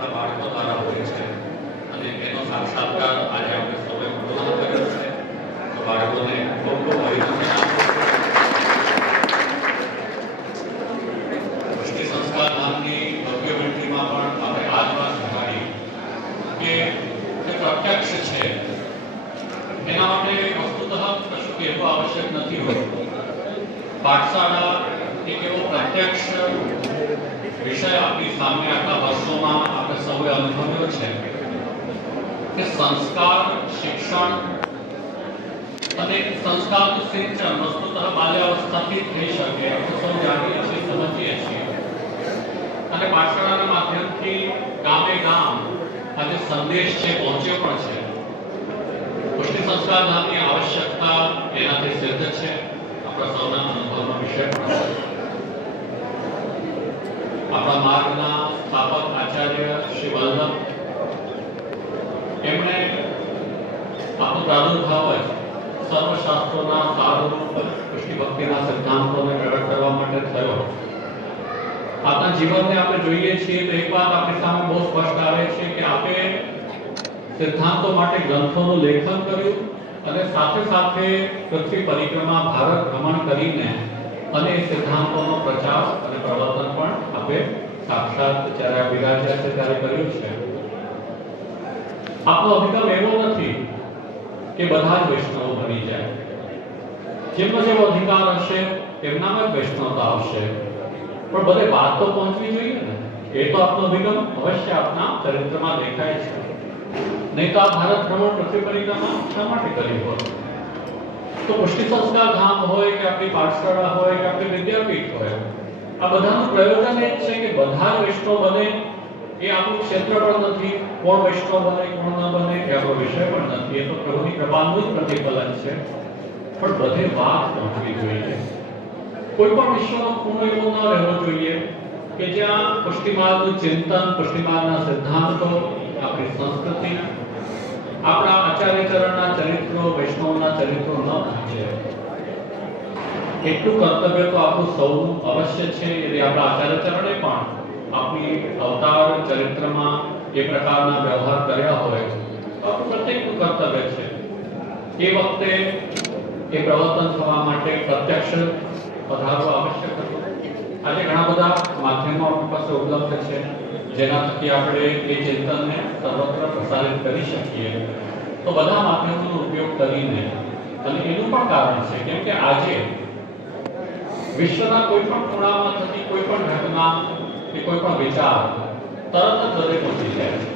આપણા બાળકો દ્વારા હોય છે અને એનો સાક્ષાત્કાર આજે આપણે સૌએ પૂર્ણ કર્યો છે. તો બાળકોને ખૂબ ખૂબ અભિનંદન આપું છું. પુષ્ટિ સંસ્કાર નામની ડોક્યુમેન્ટરીમાં પણ આપણે આ જ વાત જણાવી કે જે પ્રત્યક્ષ છે એના માટે વસ્તુતઃ કશું કહેવું આવશ્યક નથી હોતું. પાઠશાળા એક એવો પ્રત્યક્ષ વિષય આપણી સામે આટલા વર્ષોમાં આપણે સૌએ અનુભવ્યો છે કે સંસ્કાર, શિક્ષણ અને સંસ્કારનું સિંચન વસ્તુતઃ બાલ્યાવસ્થાથી થઈ શકે આપણે સૌ જાણીએ છીએ, સમજીએ છીએ. અને પાઠશાળાના માધ્યમથી ગામે ગામ આજે સંદેશ છે પહોંચ્યો પણ છે. પુષ્ટિ સંસ્કાર નામની આવશ્યકતા એનાથી સિદ્ધ છે. આપણા સૌના અનુભવનો વિષય પણ છે. આપણા માર્ગના સ્થાપક આચાર્ય શ્રી વલ્લભ એમણે આપણો પ્રાદુર્ભાવ જ સર્વશાસ્ત્રોના સારરૂપ પુષ્ટિ ભક્તિના સિદ્ધાંતોને પ્રગટ કરવા માટે થયો. આપણા જીવનને આપણે જોઈએ છીએ તો એક વાત આપણી સામે બહુ સ્પષ્ટ આવે છે કે આપણે સિદ્ધાંતો માટે ગ્રંથોનું લેખન કર્યું અને સાથે સાથે પૃથ્વી પરિક્રમા, ભારત ભ્રમણ કરીને અને એ સિદ્ધાંતોનો પ્રચાર અને પ્રવર્તન પણ આપણે સાક્ષાત જ્યારે વિરાજ્યા છે ત્યારે કર્યું છે. આપણો અભિગમ એવો નથી કે બધા જ વૈષ્ણવ બની જાય. જેમનો જેવો અધિકાર હશે એમનામાં જ વૈષ્ણવતા આવશે, પણ બધે વાત તો પહોંચવી જોઈએ ને. એ તો આપણો અભિગમ અવશ્ય આપના ચરિત્રમાં દેખાય છે. નહીં તો આ ભારત ભ્રમણ, પૃથ્વી પરિક્રમા શા માટે કરી હોત? તો પુષ્ટિ સંસ્કાર ધામ હોય કે આપણી પાઠશાળા હોય કે આપણી વિદ્યાપીઠ હોય, આ બધાનું પ્રયોજન એ જ છે કે બધા જ વૈષ્ણવ બને. એ આપણું ક્ષેત્ર પણ નથી. કોણ વૈષ્ણવ બને કોણ ન બને એ આપણો વિષય પણ નથી. એ તો પ્રભુની કૃપાનું જ પ્રતિફલન છે. પણ બધે વાત પહોંચવી જોઈએ. કોઈ પણ વિશ્વનો ખૂણો એવો ન રહેવો જોઈએ કે જ્યાં પુષ્ટિમાર્ગનું ચિંતન, પુષ્ટિમાર્ગના સિદ્ધાંતો, આપણી સંસ્કૃતિ, આપણા આચાર્ય ચરણના ચરિત્રો, વૈષ્ણવના ચરિત્રો ન પહોંચે. એટલું કર્તવ્ય તો આપણું સૌનું અવશ્ય છે. એટલે આપણા આચાર્ય ચરણે પણ આપણી અવતાર ચરિત્રમાં એ પ્રકારના વ્યવહાર કર્યા હોય તો આપણું પ્રત્યેકનું કર્તવ્ય છે. એ વખતે એ પ્રવર્તન થવા માટે પ્રત્યક્ષ પધારવું આવશ્યક હતું. આજે ઘણા બધા માધ્યમો આપણી પાસે ઉપલબ્ધ છે જેના થકી આપણે એ ચિંતનને સર્વત્ર પ્રસારિત કરી શકીએ. તો બધા માધ્યમોનો ઉપયોગ કરીને, અને એનું પણ કારણ છે કેમ કે આજે વિશ્વના કોઈ પણ ખૂણામાં થતી કોઈ પણ ઘટના કે કોઈ પણ વિચાર તરત જ બધે પહોંચી જાય છે.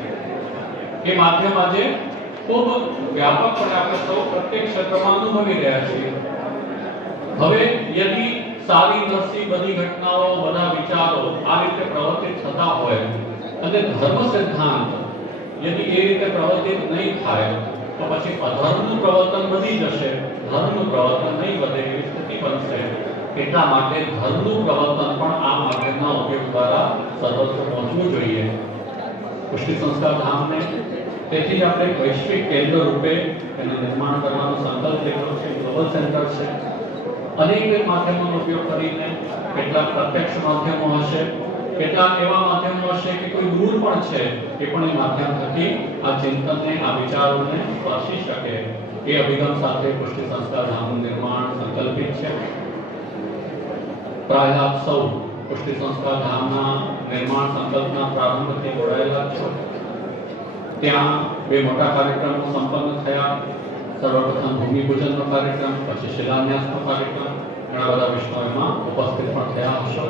એ માધ્યમ આજે ખૂબ વ્યાપકપણે આપણે સૌ પ્રત્યેક ક્ષેત્રમાં અનુભવી રહ્યા છીએ. હવે યદિ સારી નરસી બધી ઘટનાઓ, બધા વિચારો આ રીતે પ્રવર્તિત થતા હોય અને ધર્મ સિદ્ધાંત યદિ એ રીતે પ્રવર્તિત નહીં થાય તો પછી અધર્મનું પ્રવર્તન વધી જશે, ધર્મનું પ્રવર્તન નહીં વધે એવી સ્થિતિ બનશે. એટલા માટે ધર્મનું પ્રવર્તન પણ આ માધ્યમના ઉપયોગ દ્વારા સર્વત્ર પહોંચવું જોઈએ. પુષ્ટિ સંસ્કાર ધામને તેથી જ આપણે વૈશ્વિક કેન્દ્ર રૂપે એનું નિર્માણ કરવાનો સંકલ્પ લીધો છે. ગ્લોબલ સેન્ટર છે. અનેક માધ્યમોનો ઉપયોગ કરીને કેટલાક પ્રત્યક્ષ માધ્યમો હશે, કેટલાક એવા માધ્યમો હશે કે કોઈ દૂર પણ છે એ પણ એ માધ્યમ થકી આ ચિંતનને, આ વિચારોને સ્પર્શી શકે. એ અભિગમ સાથે પુષ્ટિ સંસ્કાર ધામનું નિર્માણ સંકલ્પિત છે. પ્રાય આપ સૌ પુષ્ટિ સંસ્કાર ધામના નિર્માણ સંકલ્પના પ્રારંભથી જોડાયેલા છો. ત્યાં બે મોટા કાર્યક્રમો સંપન્ન થયા. સર્વપ્રથમ ભૂમિપૂજનનો કાર્યક્રમ, પછી શિલાન્યાસનો કાર્યક્રમ. ઘણા બધા વિશ્વમાં ઉપસ્થિત પણ થયા હશો.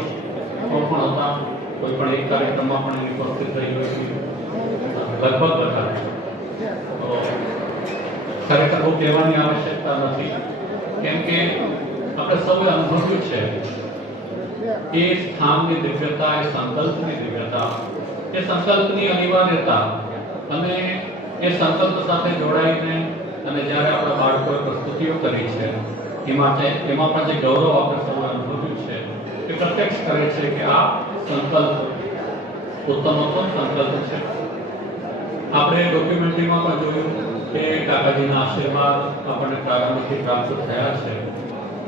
કોઈ પણ હતા, કોઈ પણ એક કાર્યક્રમમાં પણ એની ઉપસ્થિત રહી હોય છે, લગભગ બધા. તો ખરેખર બહુ કહેવાની આવશ્યકતા નથી, કેમ કે આપણે સૌએ અનુભવ્યું છે એ સ્થાનની દિવ્યતા, એ સંકલ્પની દિવ્યતા, એ સંકલ્પની અનિવાર્યતા, અને એ સંકલ્પ સાથે જોડાઈને અને જ્યારે આપણા બાળકોએ પ્રસ્તુતિઓ કરી છે એમાં પણ જે ગૌરવ આપણે સૌએ અનુભવ્યું છે એ પ્રત્યક્ષ કરે છે કે આ સંકલ્પ ઉત્તમોત્તમ સંકલ્પ છે. આપણે ડોક્યુમેન્ટરીમાં પણ જોયું કે કાકાજીના આશીર્વાદ આપણને પ્રારંભથી પ્રાપ્ત થયા છે.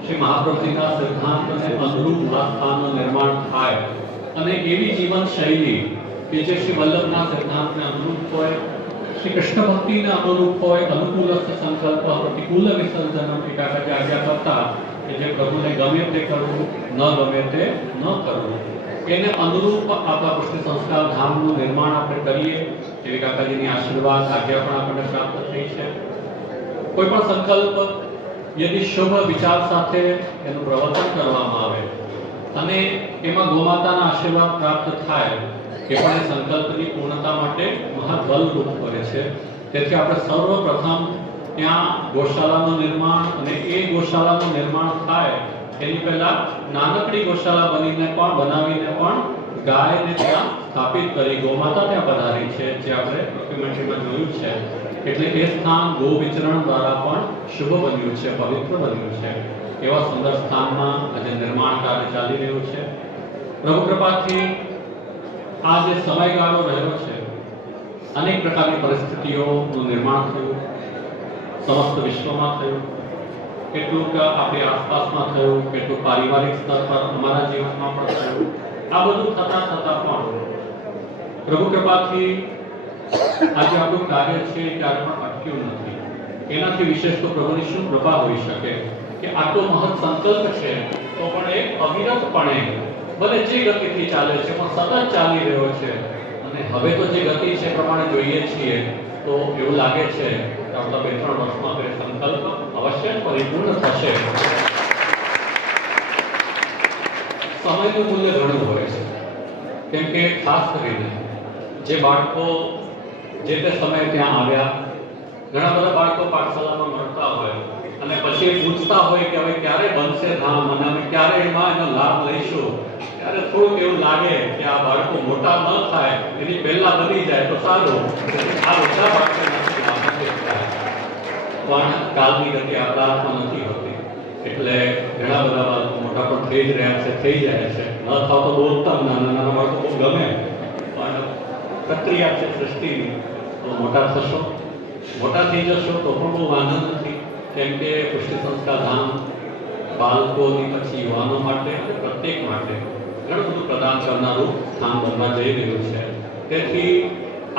શ્રી મહાપ્રભુજીના સિદ્ધાંતને અનુરૂપ આસ્થાનું નિર્માણ થાય અને એવી જીવન શૈલી કે જે શ્રી વલ્લભના સિદ્ધાંતને અનુરૂપ હોય, શ્રી કૃષ્ણ ભક્તિને અનુરૂપ હોય, અનુકૂલસ્થ સંકલ્પ પ્રતિકૂલ વિસર્જનમ એ કાકાજી આજ્ઞા કરતા કે જે પ્રભુને ગમે તે કરવું, ન ગમે તે ન કરવું, એને અનુરૂપ આપણા પુષ્ટિ સંસ્કાર ધામનું નિર્માણ આપણે કરીએ એવી કાકાજીની આશીર્વાદ આજ્ઞા પણ આપણને પ્રાપ્ત થઈ છે. કોઈ પણ સંકલ્પ યદિ શુભ વિચાર સાથે એનું પ્રવર્તન કરવામાં આવે અને એમાં ગોમાતાના આશીર્વાદ પ્રાપ્ત થાય એ પણ એ સંકલ્પની પૂર્ણતા માટે મહાબલરૂપ કરે છે. તેથી આપણે સર્વપ્રથમ ત્યાં ગૌશાળાનું નિર્માણ અને એ ગૌશાળાનું નિર્માણ થાય એની પહેલા નાનકડી ગૌશાળા બનાવીને પણ ગાયને ત્યાં સ્થાપિત કરી ગૌમાતા ત્યાં પધારી છે, જે આપણે ડોક્યુમેન્ટરીમાં જોયું છે. એટલે એ સ્થાન ગૌ વિચરણ દ્વારા પણ શુભ બન્યું છે, પવિત્ર બન્યું છે. એવા સુંદર સ્થાનમાં આજે નિર્માણ કાર્ય ચાલી રહ્યું છે. પ્રભુ કૃપાથી આ જે સમયગાળો રહ્યો છે, અનેક પ્રકારની પરિસ્થિતિઓનું નિર્માણ થયું, સમસ્ત વિશ્વમાં થયું, કેટલુંક આપણી આસપાસમાં થયું, કેટલું પારિવારિક સ્તર પર અમારા જીવનમાં પણ થયું. આ બધું થતા પણ પ્રભુ કૃપાથી આજે આપણું કાર્ય છે ત્યારે પણ અટક્યું નથી. એનાથી વિશેષ તો પ્રભુની શું કૃપા હોઈ શકે કે આટલો મહৎ સંકલ્પ છે તો પણ એ અવિરતપણે ભલે જે ગતિથી ચાલે છે પણ સતત ચાલી રહ્યો છે. અને હવે તો જે ગતિ છે પ્રમાણે જોઈએ છીએ તો એવું લાગે છે કે આવતા 2-3 વર્ષમાં તે સંકલ્પ અવશ્ય પરિપૂર્ણ થશે. સમયનું મૂલ્ય ઘણું હોય છે, કેમ કે ખાસ કરીને જે બાળકો જે તે સમયે ત્યાં આવ્યા, ઘણા બધા બાળકો પાઠશાલામાં મળતા હોય અને પછી પૂછતા હોય કે હવે ક્યારે બનશે ધામ અને અમે ક્યારે એમાં એનો લાભ લઈશું, ત્યારે થોડુંક એવું લાગે કે આ બાળકો મોટા ન થાય એની પહેલા બની જાય તો સારું. આ બધા બાળકો નથી થાય પણ કાલની ગતિ આપણા હાથમાં નથી હોતી. એટલે ઘણા બધા બાળકો મોટા પણ થઈ જ રહ્યા છે, થઈ જાય છે. ન થાવ તો બહુ ઉત્તમ, નાના બાળકો બહુ ગમે, પણ પ્રક્રિયા છે સૃષ્ટિની. તો મોટા થશો, મોટા થઈ જશો તો પણ બહુ વાંધો નથી, કેમ કે પુષ્ટિ સંસ્કાર ધામ બાળકોની પછી યુવાનો માટે અને પ્રત્યેક માટે ઘણું બધું પ્રદાન કરનારું સ્થાન બનવા જઈ રહ્યું છે. તેથી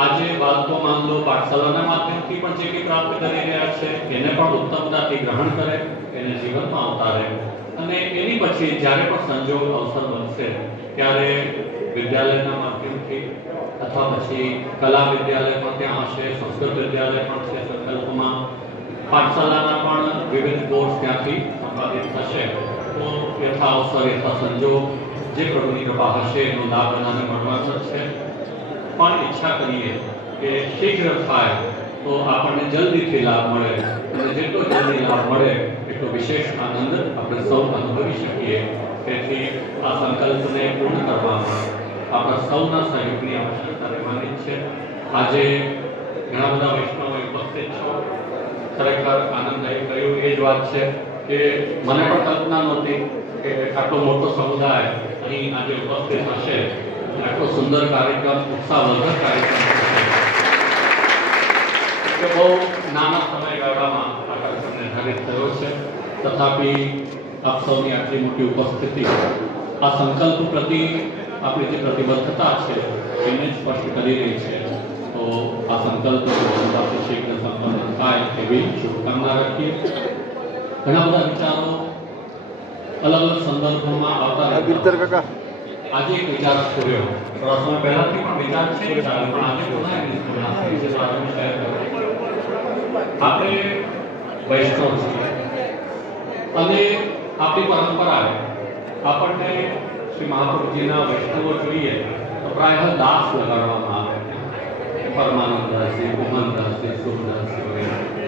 આજે બાળકો માન લો પાઠશાલાના માધ્યમથી પણ જે કંઈ પ્રાપ્ત કરી રહ્યા છે એને પણ ઉત્તમતાથી ગ્રહણ કરે, એને જીવનમાં અવતારે અને એની પછી જ્યારે પણ સંજોગ અવસર બનશે ત્યારે વિદ્યાલયના માધ્યમથી અથવા પછી કલા વિદ્યાલય પણ ત્યાં હશે, સંસ્કૃત વિદ્યાલય પણ છે સંકલ્પમાં, પાઠશાલાના પણ વિવિધ કોર્સ ત્યાંથી સંપાદિત થશે. તો યથા અવસર યથા સંજોગ જે પ્રભુની કૃપા હશે એનો લાભ બધાને મળવાનો છે. પણ ઈચ્છા કરીએ કે શીઘ્ર થાય તો આપણને જલ્દીથી લાભ મળે અને જેટલો જલ્દી લાભ મળે એટલો વિશેષ આનંદ આપણે સૌ અનુભવી શકીએ. તેથી આ સંકલ્પને પૂર્ણ કરવામાં આપણા સૌના સહયોગની આવશ્યકતા રહેવાની છે. આજે ઘણા બધા વૈષ્ણવો ઉપસ્થિત છો, ખરેખર આનંદદાયક રહ્યું. એ જ વાત છે કે મને પણ કલ્પના નહોતી કે આટલો મોટો સમુદાય અહીં આજે ઉપસ્થિત હશે, આટલો સુંદર કાર્યક્રમ, ઉત્સાહવર્ધક કાર્યક્રમ કે બહુ નાના સમયગાળામાં આ કાર્યક્રમ નિર્ધારિત થયો છે. તથાપી આપ સૌની આટલી મોટી ઉપસ્થિતિ આ સંકલ્પ પ્રતિ આપણી જે પ્રતિબદ્ધતા છે એને સ્પષ્ટ કરી રહી છે. તો આ સંકલ્પ સાથે શીઘ્ર સંપન્ન થાય એવી શુભકામના રાખીએ. ઘણા બધા વિચારો અલગ અલગ સંદર્ભોમાં આવતા રહેતા. આજે એક વિચાર સ્ફુર્યો, થોડા સમય પહેલાથી પણ વિચાર છે પણ આજે પુનઃ એની સ્ફુરણા થઈ છે, તો આજે હું શેર કરું. આપણે વૈષ્ણવ છીએ અને આપણી પરંપરાએ આપણને શ્રી મહાપ્રભુજીના વૈષ્ણવો જોઈએ તો પ્રાય દાસ લગાડવામાં આવે. પરમાનંદ દાસજી, મોહનદાસજી, સુખદાસજી વગેરે.